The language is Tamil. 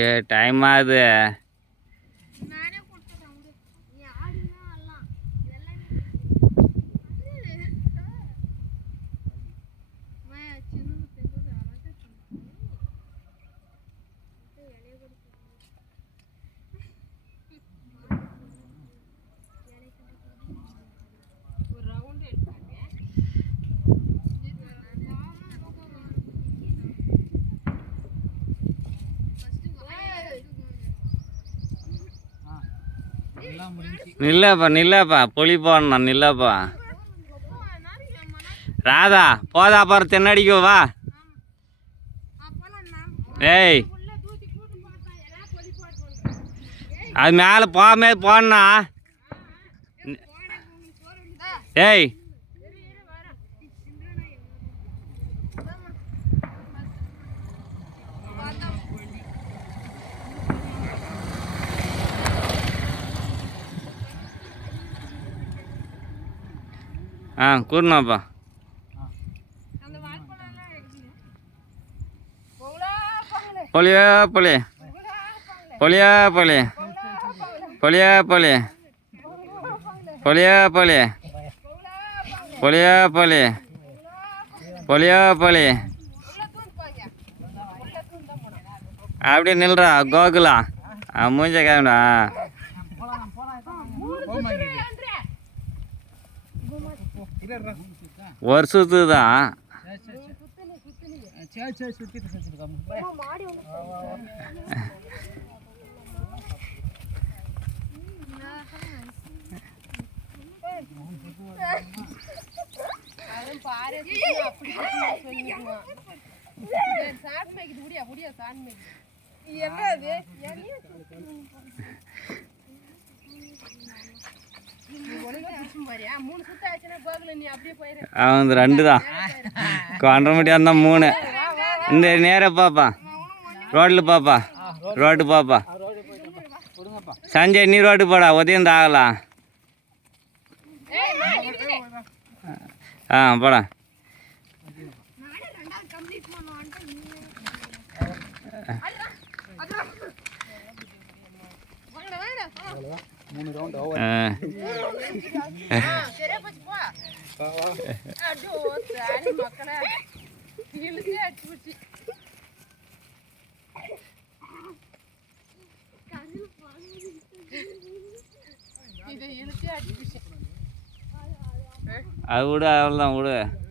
ஏ டைம் ஆகுது. நில்லப்பா பொலி போடணும். நில்லப்பா ராதா போதா பாரு தென்னடிக்கு வா. ஏய் அது மேலே போகாமே போடணா. ஏய் கூடனாப்பா. பொலியா பொலி பொலியா பொலி பொலியா பொலி பொலியா பொலி பொலியா பொலி பொலியா பொலி. அப்படியே நில்றா கோகுலா. மூஞ்ச கேடா வருஷத்து தான். அவன் 2 தான். கொண்டமட்டியாக இருந்தால் 3. இந்த நேராக பாப்பா ரோட்டில் பாப்பா. ரோட்டு பாப்பா. சஞ்சய் நீ ரோட்டு போடா உதயம் ஆகலாம். போடா. அது விடு அவ்வளோதான் விடு.